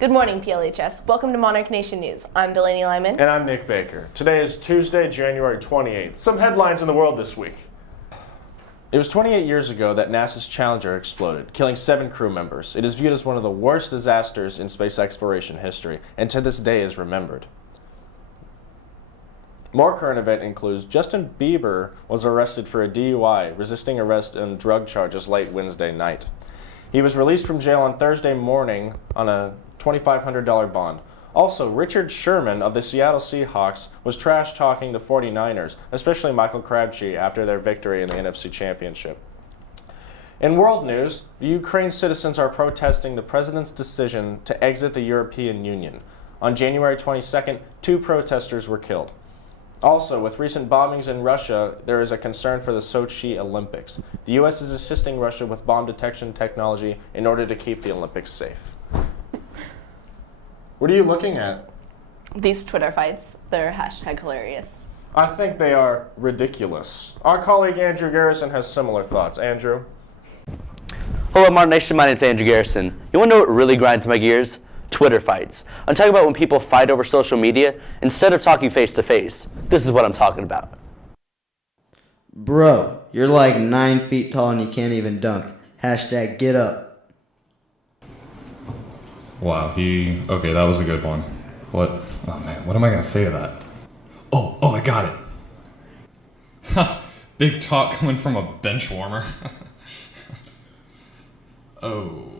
Good morning, PLHS. Welcome to Monarch Nation News. I'm Delaney Lyman. And I'm Nick Baker. Today is Tuesday, January 28th. Some headlines in the world this week. It was 28 years ago that NASA's Challenger exploded, killing 7 crew members. It is viewed as one of the worst disasters in space exploration history, and to this day is remembered. More current event includes Justin Bieber was arrested for a DUI, resisting arrest and drug charges late Wednesday night. He was released from jail on Thursday morning on a $2,500 bond. Also, Richard Sherman of the Seattle Seahawks was trash-talking the 49ers, especially Michael Crabtree, after their victory in the NFC Championship. In world news, the Ukraine citizens are protesting the president's decision to exit the European Union. On January 22nd, 2 protesters were killed. Also, with recent bombings in Russia, there is a concern for the Sochi Olympics. The U.S. is assisting Russia with bomb detection technology in order to keep the Olympics safe. What are you looking at? These Twitter fights, they're hashtag hilarious. I think they are ridiculous. Our colleague Andrew Garrison has similar thoughts. Andrew? Hello, Monarch Nation. My name's Andrew Garrison. You want to know what really grinds my gears? Twitter fights. I'm talking about when people fight over social media instead of talking face to face. This is what I'm talking about. Bro, you're like 9 feet tall and you can't even dunk. Hashtag get up. Wow, okay, that was a good one. What? Oh man, what am I gonna say to that? Oh, I got it. Ha! Big talk coming from a bench warmer. Oh.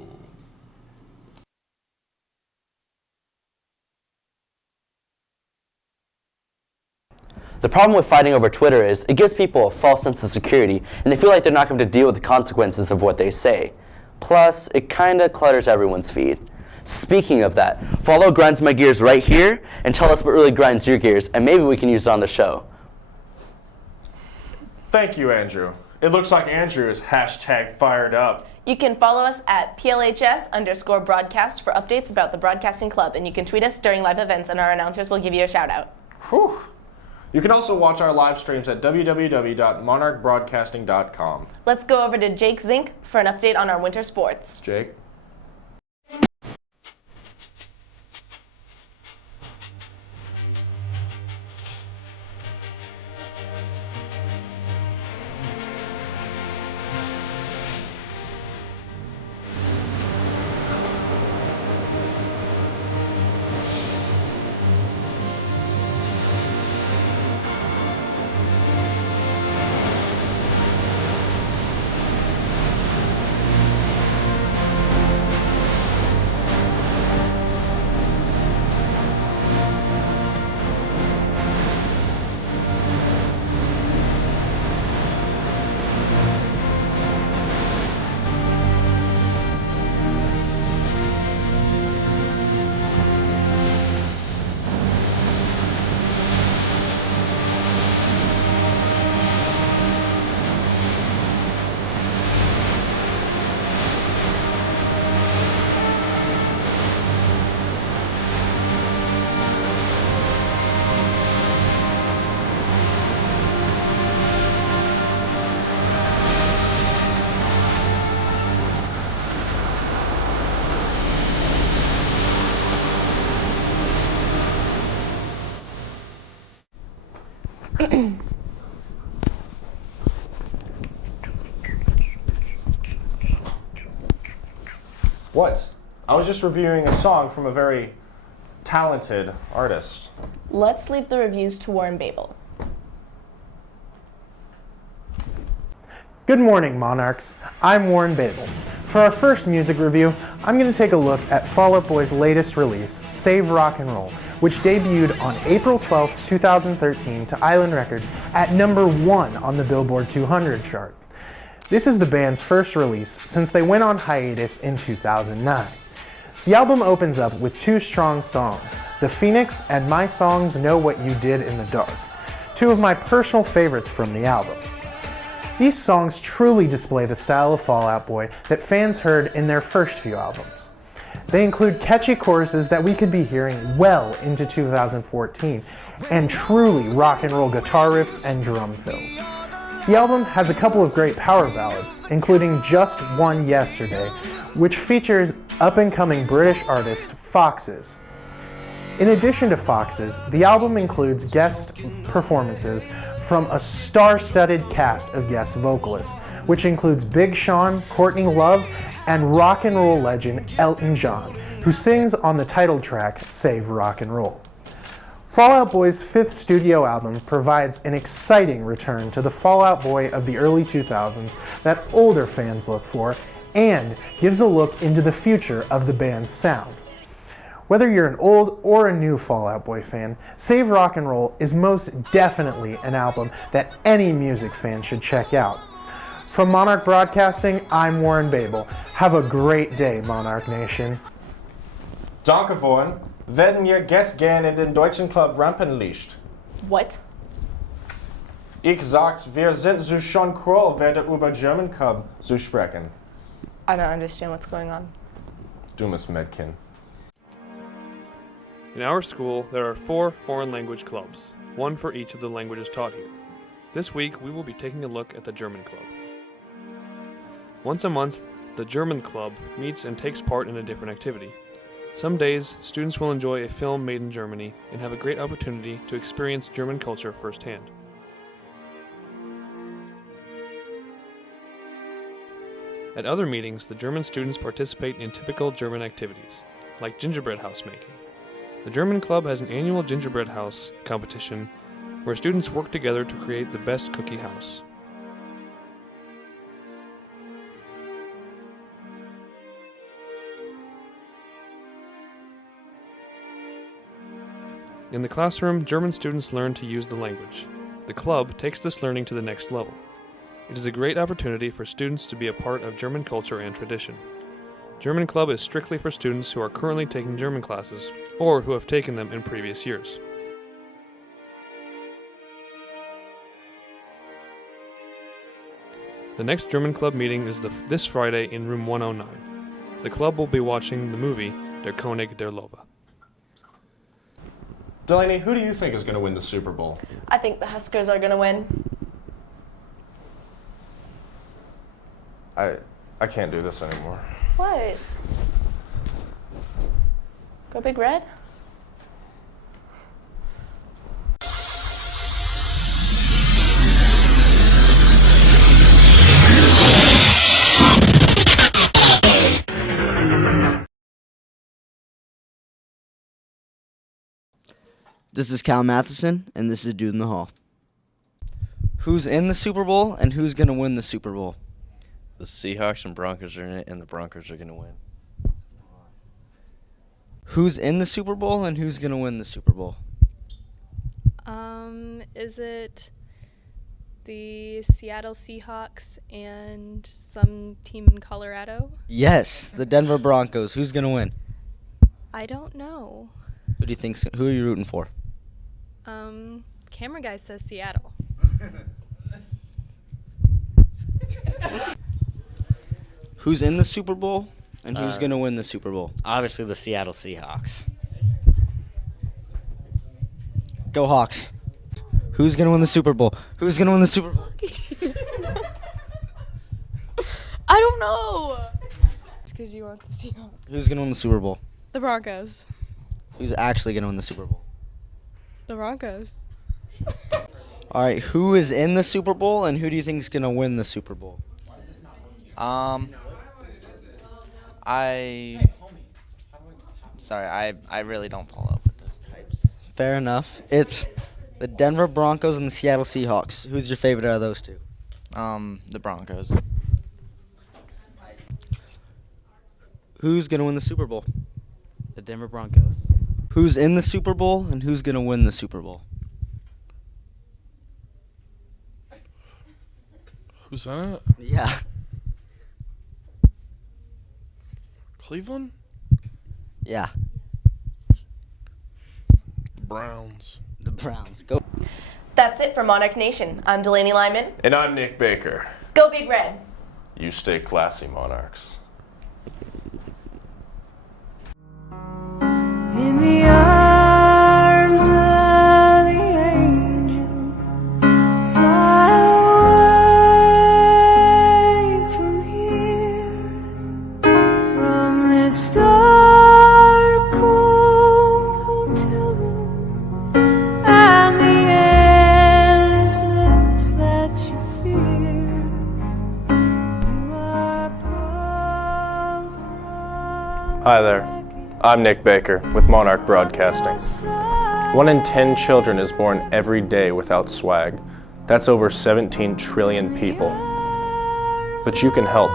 The problem with fighting over Twitter is it gives people a false sense of security, and they feel like they're not going to deal with the consequences of what they say. Plus, it kinda clutters everyone's feed. Speaking of that, follow Grinds My Gears right here and tell us what really grinds your gears, and maybe we can use it on the show. Thank you, Andrew. It looks like Andrew is hashtag fired up. You can follow us at PLHS_broadcast for updates about the Broadcasting Club, and you can tweet us during live events, and our announcers will give you a shout out. Whew. You can also watch our live streams at www.monarchbroadcasting.com. Let's go over to Jake Zink for an update on our winter sports. Jake? What? I was just reviewing a song from a very talented artist. Let's leave the reviews to Warren Babel. Good morning, Monarchs. I'm Warren Babel. For our first music review, I'm going to take a look at Fall Out Boy's latest release, Save Rock and Roll, which debuted on April 12, 2013 to Island Records at #1 on the Billboard 200 chart. This is the band's first release since they went on hiatus in 2009. The album opens up with 2 strong songs, The Phoenix and My Songs Know What You Did in the Dark, 2 of my personal favorites from the album. These songs truly display the style of Fall Out Boy that fans heard in their first few albums. They include catchy choruses that we could be hearing well into 2014, and truly rock and roll guitar riffs and drum fills. The album has a couple of great power ballads, including Just One Yesterday, which features up-and-coming British artist Foxes. In addition to Foxes, the album includes guest performances from a star-studded cast of guest vocalists, which includes Big Sean, Courtney Love, and rock and roll legend Elton John, who sings on the title track, Save Rock and Roll. Fall Out Boy's fifth studio album provides an exciting return to the Fall Out Boy of the early 2000s that older fans look for, and gives a look into the future of the band's sound. Whether you're an old or a new Fall Out Boy fan, Save Rock and Roll is most definitely an album that any music fan should check out. From Monarch Broadcasting, I'm Warren Babel. Have a great day, Monarch Nation. Danke, Warren. Werden wir jetzt gern in den deutschen Club Rampenlicht? What? Ich sagt, wir sind so schon cool, werde über German Club zu sprechen. I don't understand what's going on. Dummes Mädchen. In our school, there are 4 foreign language clubs, one for each of the languages taught here. This week, we will be taking a look at the German Club. Once a month, the German Club meets and takes part in a different activity. Some days, students will enjoy a film made in Germany and have a great opportunity to experience German culture firsthand. At other meetings, the German students participate in typical German activities, like gingerbread house making. The German Club has an annual gingerbread house competition where students work together to create the best cookie house. In the classroom, German students learn to use the language. The club takes this learning to the next level. It is a great opportunity for students to be a part of German culture and tradition. German Club is strictly for students who are currently taking German classes or who have taken them in previous years. The next German Club meeting is this Friday in room 109. The club will be watching the movie Der König der Löwe. Delaney, who do you think is going to win the Super Bowl? I think the Huskers are gonna win. I can't do this anymore. What? Go Big Red? This is Cal Matheson, and this is Dude in the Hall. Who's in the Super Bowl, and who's going to win the Super Bowl? The Seahawks and Broncos are in it, and the Broncos are going to win. Who's in the Super Bowl, and who's going to win the Super Bowl? Is it the Seattle Seahawks and some team in Colorado? Yes, the Denver Broncos. Who's going to win? I don't know. Who do you think? Who are you rooting for? Camera guy says Seattle. Who's in the Super Bowl, and who's going to win the Super Bowl? Obviously, the Seattle Seahawks. Go Hawks. Who's going to win the Super Bowl? Who's going to win the Super Bowl? I don't know. It's because you want the Seahawks. Who's going to win the Super Bowl? The Broncos. Who's actually going to win the Super Bowl? The Broncos. All right, who is in the Super Bowl, and who do you think is going to win the Super Bowl? I really don't follow up with those types. Fair enough. It's the Denver Broncos and the Seattle Seahawks. Who's your favorite out of those two? The Broncos. Who's going to win the Super Bowl? The Denver Broncos. Who's in the Super Bowl, and who's going to win the Super Bowl? Who's in it? Yeah. Cleveland? Yeah. The Browns. The Browns. Go. That's it for Monarch Nation. I'm Delaney Lyman. And I'm Nick Baker. Go Big Red. You stay classy, Monarchs. In the arms of the angel, fly away. Hi there. I'm Nick Baker with Monarch Broadcasting. 1 in 10 children is born every day without swag. That's over 17 trillion people. But you can help.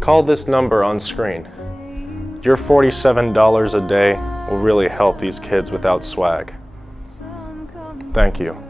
Call this number on screen. Your $47 a day will really help these kids without swag. Thank you.